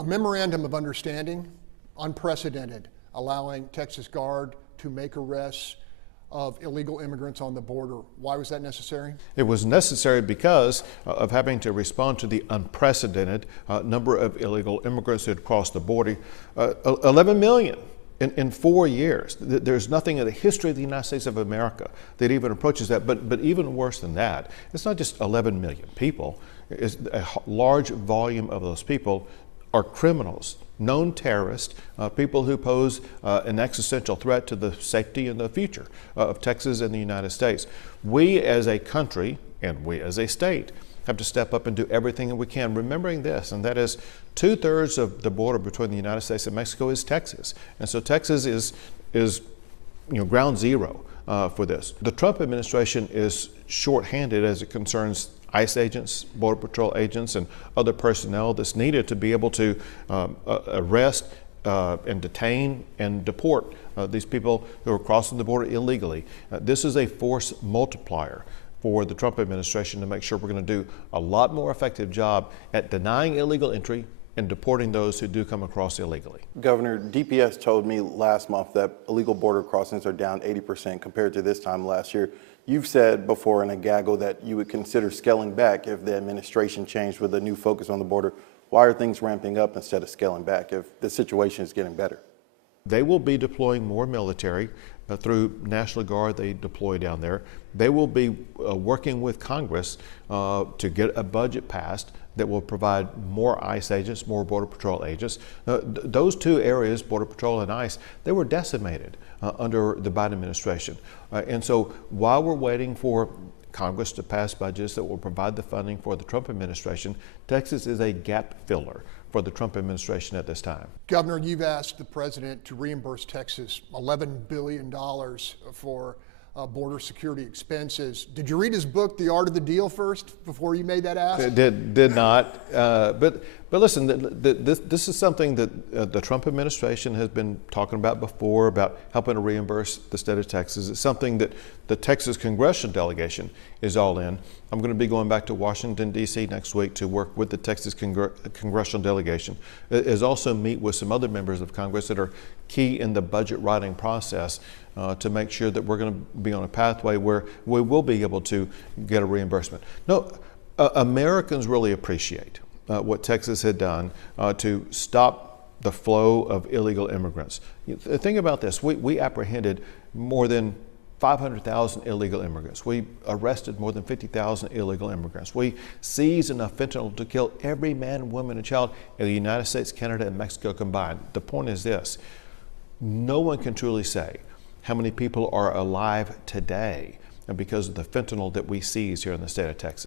A memorandum of understanding, unprecedented, allowing Texas Guard to make arrests of illegal immigrants on the border. Why was that necessary? It was necessary because of having to respond to the unprecedented number of illegal immigrants that had crossed the border. 11 million in 4 years. There's nothing in the history of the United States of America that even approaches that. But even worse than that, it's not just 11 million people. It's a large volume of those people are criminals, known terrorists, people who pose an existential threat to the safety and the future of Texas and the United States. We as a country and we as a state have to step up and do everything that we can, remembering this, and that is 2/3 of the border between the United States and Mexico is Texas. And so Texas is ground zero for this. The Trump administration is shorthanded as it concerns ICE agents, Border Patrol agents, and other personnel that's needed to be able to arrest and detain and deport these people who are crossing the border illegally. This is a force multiplier for the Trump administration to make sure we're going to do a lot more effective job at denying illegal entry and deporting those who do come across illegally. Governor, DPS told me last month that illegal border crossings are down 80% compared to this time last year. You've said before in a gaggle that you would consider scaling back if the administration changed with a new focus on the border. Why are things ramping up instead of scaling back if the situation is getting better? They will be deploying more military through National Guard they deploy down there. They will be working with Congress to get a budget passed that will provide more ICE agents, more Border Patrol agents. Those two areas, Border Patrol and ICE, they were decimated under the Biden administration. And so while we're waiting for Congress to pass budgets that will provide the funding for the Trump administration, Texas is a gap filler for the Trump administration at this time. Governor, you've asked the president to reimburse Texas $11 billion for border security expenses. Did you read his book, The Art of the Deal, first before you made that ask? Did not. But listen, this is something that the Trump administration has been talking about before, about helping to reimburse the state of Texas. It's something that the Texas congressional delegation is all in. I'm going to be going back to Washington, D.C. next week to work with the Texas congressional delegation, as also meet with some other members of Congress that are key in the budget writing process to make sure that we're going to be on a pathway where we will be able to get a reimbursement. No, Americans really appreciate what Texas had done to stop the flow of illegal immigrants. Think about this. We apprehended more than 500,000 illegal immigrants. We arrested more than 50,000 illegal immigrants. We seized enough fentanyl to kill every man, woman, and child in the United States, Canada, and Mexico combined. The point is this: no one can truly say how many people are alive today because of the fentanyl that we seized here in the state of Texas.